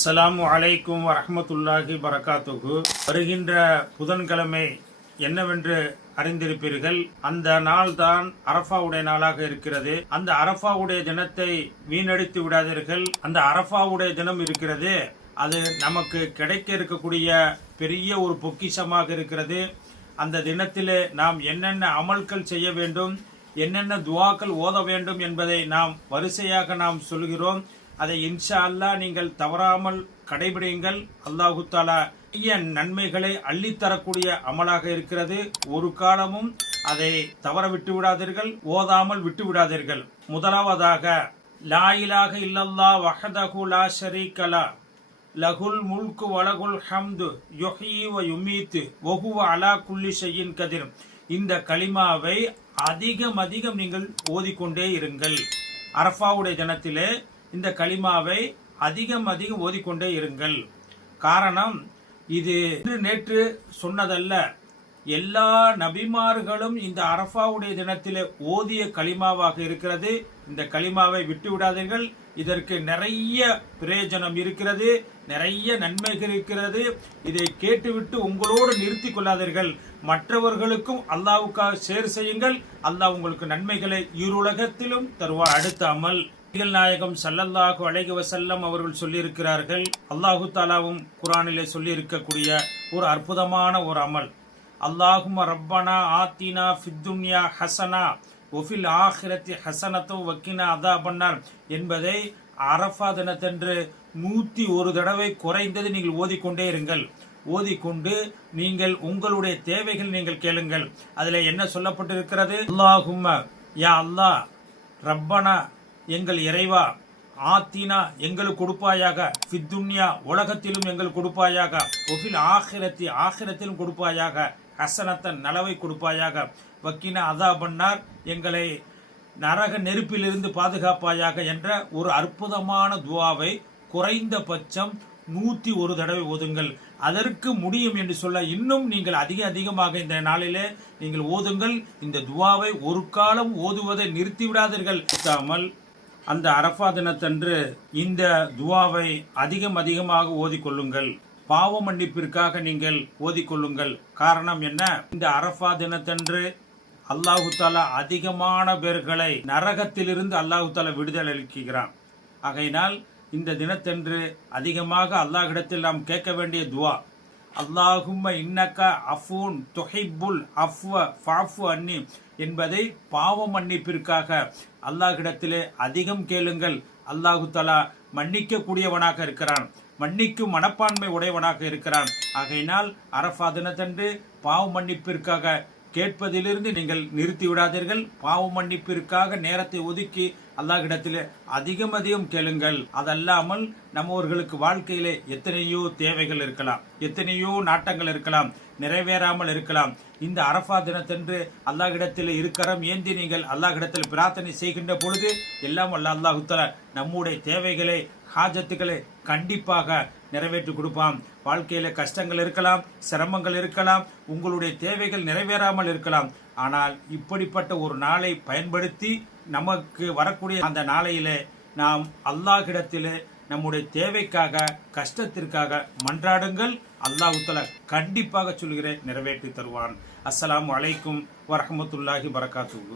அஸ்ஸலாமு அலைக்கும் வரஹ்மத்துல்லாஹி பரகாத்துஹு. வருகின்ற புதன்கிழமை என்னவென்று அறிந்திருப்பீர்கள். அந்த நாள் தான் அரஃபாவுடைய நாளாக இருக்கிறது. அந்த அரஃபாவுடைய தினத்தை வீணடித்து விடாதீர்கள். அந்த அரஃபாவுடைய தினம் இருக்கிறது, அது நமக்கு கிடைக்க இருக்கக்கூடிய பெரிய ஒரு பொக்கிஷமாக இருக்கிறது. அந்த தினத்திலே நாம் என்னென்ன அமல்கள் செய்ய வேண்டும், என்னென்ன துவாக்கள் ஓத வேண்டும் என்பதை நாம் வரிசையாக நாம் சொல்கிறோம். அதை இன்ஷா அல்லாஹ் நீங்கள் தவறாமல் கடைபிடியுங்கள். அல்லாஹு தஆலா நிறைய நன்மைகளை அள்ளித்தரக்கூடிய அமலாக இருக்கிறது. ஒரு காலமும் அதை தவற விட்டு விடாதீர்கள், ஓதாமல் விட்டு விடாதீர்கள். முதலாவதாக லா இலாஹ இல்லல்லாஹ் வஹ்தஹு லா ஷரீக லஹ் லஹுல் முல்கு வலகுல் ஹம்து யுஹ்யி வ யுமீத்து வ ஹுவ அலா குல்லி ஷைஇன் கதீர். இந்த கலிமாவை அதிகம் நீங்கள் ஓதிக்கொண்டே இருங்கள். அரஃபாவுடைய தினத்திலே இந்த கலிமாவை அதிகம் ஓதிக்கொண்டே இருங்கள். காரணம், இது நேற்று சொன்னதல்ல. எல்லா நபிமார்களும் இந்த அரஃபாவுடைய தினத்திலே ஓதிய கலிமாவாக இருக்கிறது. இந்த கலிமாவை விட்டு விடாதீர்கள். இதற்கு நிறைய பிரயோஜனம் இருக்கிறது, நிறைய நன்மைகள் இருக்கிறது. இதை கேட்டுவிட்டு உங்களோடு நிறுத்திக் கொள்ளாதீர்கள். மற்றவர்களுக்கும் அல்லாஹ்வுக்காக ஷேர் செய்யுங்கள். அல்லாஹ் உங்களுக்கு நன்மைகளை இருலகத்திலும் தருவார். அடுத்த அமல், நாயகம் ஸல்லல்லாஹு அலைஹி வஸல்லம் அவர்கள் சொல்லியிருக்கிறார்கள். அல்லாஹு தாலாவும் குர்ஆனிலே சொல்லி இருக்கக்கூடிய ஒரு அற்புதமான ஒரு அமல். அல்லாஹும்ம ரப்பனா ஆத்தினா ஃபித் துன்யா ஹஸனா வஃபில் ஆখিরাতি ஹஸனத்து வக்கினா அஸாபன்னார் என்பதை அரஃபா தினத்தன்று 101 தடவை குறைந்தது நீங்கள் ஓதிக்கொண்டே இருங்கள். ஓதிக்கொண்டு நீங்கள் உங்களுடைய தேவைகள் நீங்கள் கேளுங்கள். அதில் என்ன சொல்லப்பட்டிருக்கிறது? அல்லாஹும்ம யா அல்லாஹ், ரப்பனா எங்கள் இறைவா, ஆத்தினா எங்களுக்கு கொடுப்பாயாக, ஃபித்துன்யா உலகத்திலும் எங்களுக்கு கொடுப்பாயாக, ஒஃபில் ஆখিরাতি ஆখিরাத்திலும் கொடுப்பாயாக, ஹஸனத்தன் நலவை கொடுப்பாயாக, வக்கினா அஸாபன்னார் எங்களை நரக நெருப்பிலிருந்து பாதுகாப்பாயாக என்ற ஒரு அற்புதமான துவாவை குறைந்தபட்சம் 101 தடவை ஓதுங்கள். அதற்கு முடியும் என்று சொல்ல இன்னும் நீங்கள் அதிகமாக இந்த நாளிலே நீங்கள் ஓதுங்கள். இந்த துவாவை ஒரு காலம் ஓதுவதை நிறுத்திவிடாதீர்கள். அந்த அரஃபா தினத்தன்று இந்த துவாவை அதிகமாக ஓதிக்கொள்ளுங்கள். பாவ மன்னிப்பிற்காக நீங்கள் ஓதிக்கொள்ளுங்கள். காரணம் என்ன? இந்த அரஃபா தினத்தன்று அல்லாஹு தாலா அதிகமான பேர்களை நரகத்திலிருந்து அல்லாஹு தாலா விடுதலை அளிக்கிறான். ஆகையினால் இந்த தினத்தன்று அதிகமாக அல்லாஹ்விடத்தில் நாம் கேட்க வேண்டிய துவா, அல்லாஹும்ம இன்னக அஃபூன் துஹிப்புல் அஃப்வ ஃபஅஃபு அன்னி என்பதை பாவ மன்னிப்பிற்காக அல்லாஹ்விடத்திலே அதிகம் கேளுங்கள். அல்லாஹு தஆலா மன்னிக்க கூடியவனாக இருக்கிறான், மன்னிக்கும் மனப்பான்மை உடையவனாக இருக்கிறான். ஆகையினால் அரஃபா தினத்தன்று பாவ மன்னிப்பிற்காக கேட்பதிலிருந்து நீங்கள் நிறுத்தி விடாதீர்கள். பாவ மன்னிப்பிற்காக நேரத்தை ஒதுக்கி அல்லாஹ்விடத்திலே அதிகம் கேளுங்கள். அதல்லாமல் நம்மவர்களுக்கு வாழ்க்கையிலே எத்தனையோ தேவைகள் இருக்கலாம், எத்தனையோ நாட்டங்கள் இருக்கலாம், நிறைவேறாமல் இருக்கலாம். இந்த அரஃபா தினத்தன்று அல்லாஹ்விடத்தில் இருக்கரம் ஏந்தி நீங்கள் அல்லாஹ்விடத்தில் பிரார்த்தனை செய்கின்ற பொழுது எல்லாம் அல்லாஹு தஆலா நம்முடைய தேவைகளை, ஹாஜத்துக்களை கண்டிப்பாக நிறைவேற்றி கொடுப்பான். வாழ்க்கையில கஷ்டங்கள் இருக்கலாம், சிரமங்கள் இருக்கலாம், உங்களுடைய தேவைகள் நிறைவேறாமல் இருக்கலாம். ஆனால் இப்படிப்பட்ட ஒரு நாளை பயன்படுத்தி நமக்கு வரக்கூடிய அந்த நாளையிலே நாம் அல்லாஹ்விடத்திலே நம்முடைய தேவைக்காக, கஷ்டத்திற்காக மன்றாடுங்கள். அல்லாஹ் தஆலா கண்டிப்பாக சொல்கிறேன், நிறைவேற்றி தருவான். அஸ்ஸலாமு அலைக்கும் வரஹ்மத்துல்லாஹி பரகாத்துஹு.